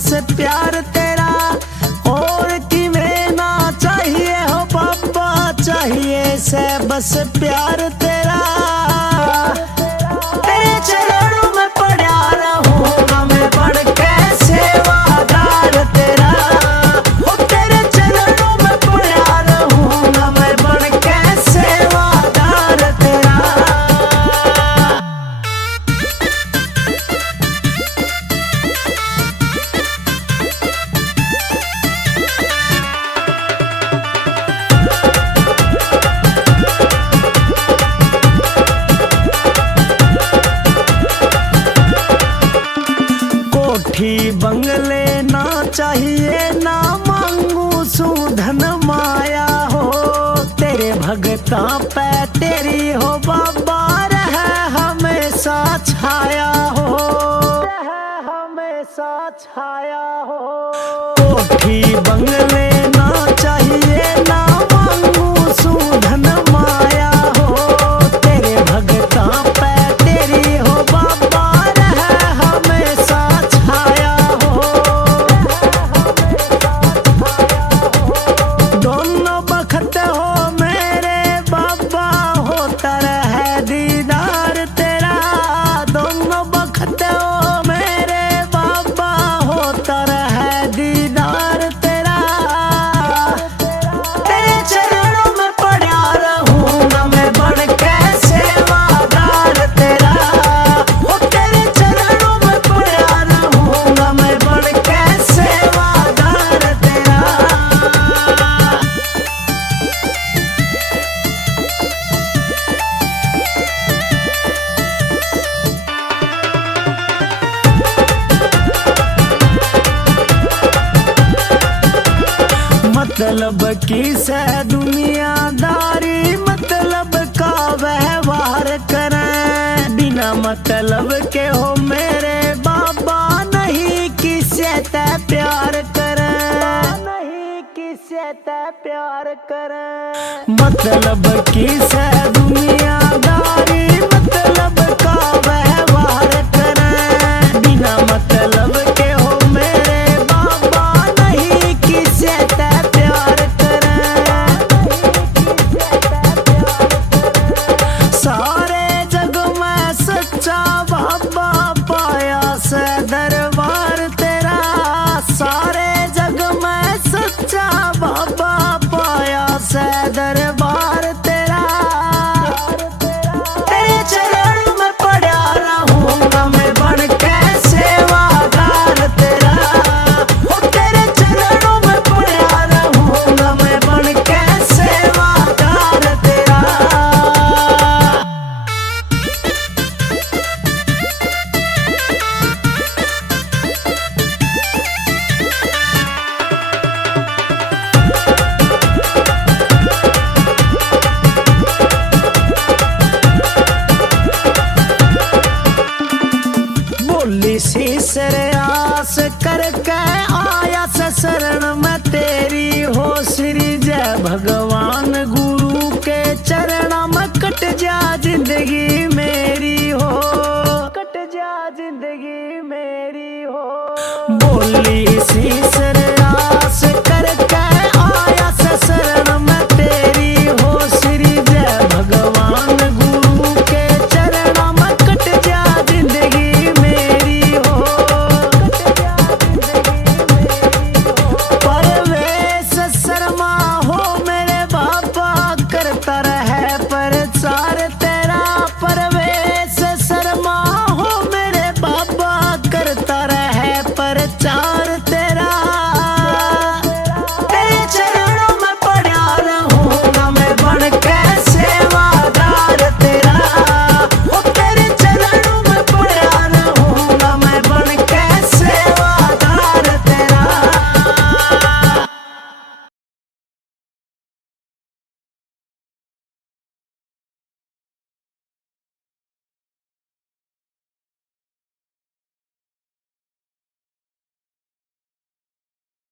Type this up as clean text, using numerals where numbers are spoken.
बस प्यार तेरा, और कि में ना चाहिए हो बाबा, चाहिए से बस प्यार तेरा। तेरे चरणों में पड़ा रहूंगा मैं बढ़ के सेवादार तेरा, ओ तेरे चरणों में पड़ा रहूंगा मैं बढ़ के सेवादार तेरा। कोठी बंगले ना चाहिए, ना मांगू सुधन माया हो, तेरे भगता पे तेरी हो बाबा रहे हमेशा छाया हो, रहे हमेशा छाया हो। कोठी बंगले ना चाहिए, ना मांगू सुधन माया हो, तेरे भगता पे तेरी हो बाबा रहे हमेशा छाया हो। दोनों बखत हो मेरे बाबा होता रहे दीदार तेरा, दोनों बखत हो मेरे बाबा होता रहे दीदार तेरा। तेरे चरणों में पड़ा रहूंगा मैं बढ़ के सेवादार तेरा, ओ तेरे चरणों में पड़ा रहूंगा मैं बढ़ के सेवादार तेरा। मतलब की से दुनियादारी, मतलब का व्यवहार करें, बिना मतलब के हो मेरे बाबा नहीं किसे ते प्यार करें, नहीं किसे ते प्यार करें। मतलब की से दुनियादारी, मतलब का व्यवहार करें, बिना मतलब के हो मेरे बाबा नहीं किसे ते प्यार करें। सारे जग में सच्चा बाबा पाया से दरबार तेरा, सारे जग में सच्चा बाबा पाया से दरबार तेरा। तेरे चरणों में पड़ा रहूंगा मैं बढ़ के सेवादार तेरा, ओ तेरे चरणों में पड़ा रहूंगा मैं बढ़ के सेवादार तेरा। बोली शीसर आस करके आया से शरण में तेरी हो, श्री जय भगवान गुरु के चरण में कट जा जिंदगी मेरी हो, कट जा जिंदगी मेरी हो। बोली शीस